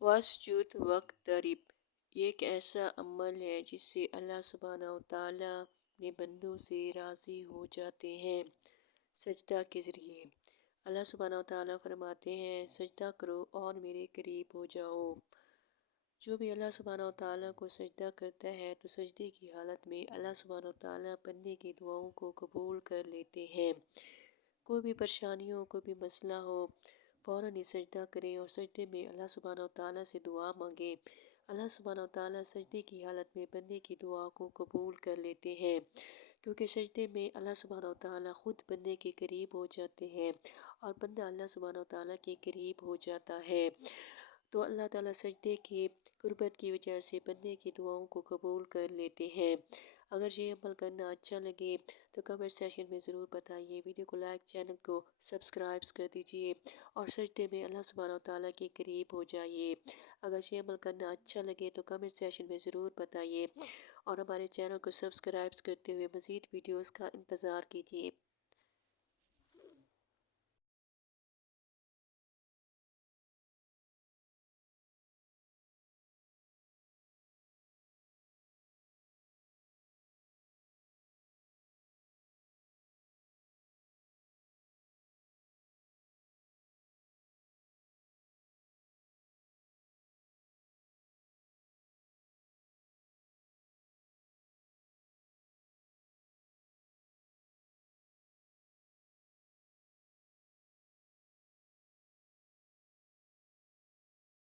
واسجد واقترب، یہ ایک ایسا عمل ہے جس سے اللہ سبحانہ و تعالیٰ اپنے بندوں سے راضی ہو جاتے ہیں۔ سجدہ کے ذریعے اللہ سبحانہ و تعالیٰ فرماتے ہیں سجدہ کرو اور میرے قریب ہو جاؤ۔ جو بھی اللہ سبحانہ و تعالیٰ کو سجدہ کرتا ہے تو سجدے کی حالت میں اللہ سبحانہ و تعالیٰ بندے کی دعاؤں کو قبول کر لیتے ہیں۔ کوئی بھی پریشانی ہو، کوئی بھی مسئلہ ہو، فوراً ہی سجدہ کریں اور سجدے میں اللہ سبحانہ و تعالیٰ سے دعا مانگیں۔ اللہ سبحانہ و تعالیٰ سجدے کی حالت میں بندے کی دعا کو قبول کر لیتے ہیں، کیونکہ سجدے میں اللہ سبحانہ و تعالیٰ خود بندے کے قریب ہو جاتے ہیں اور بندہ اللہ سبحانہ و تعالیٰ کے قریب ہو جاتا ہے۔ تو اللہ تعالیٰ سجدے کی قربت کی وجہ سے بندے کی دعاؤں کو قبول کر لیتے ہیں۔ اگر یہ عمل کرنا اچھا لگے تو کمنٹ سیکشن میں ضرور بتائیے، ویڈیو کو لائک، چینل کو سبسکرائب کر دیجیے اور سجدے میں اللہ سبحانہ و تعالیٰ کے قریب ہو جائیے۔ اگر یہ عمل کرنا اچھا لگے تو کمنٹ سیکشن میں ضرور بتائیے اور ہمارے چینل کو سبسکرائب کرتے ہوئے مزید ویڈیوز کا انتظار کیجیے۔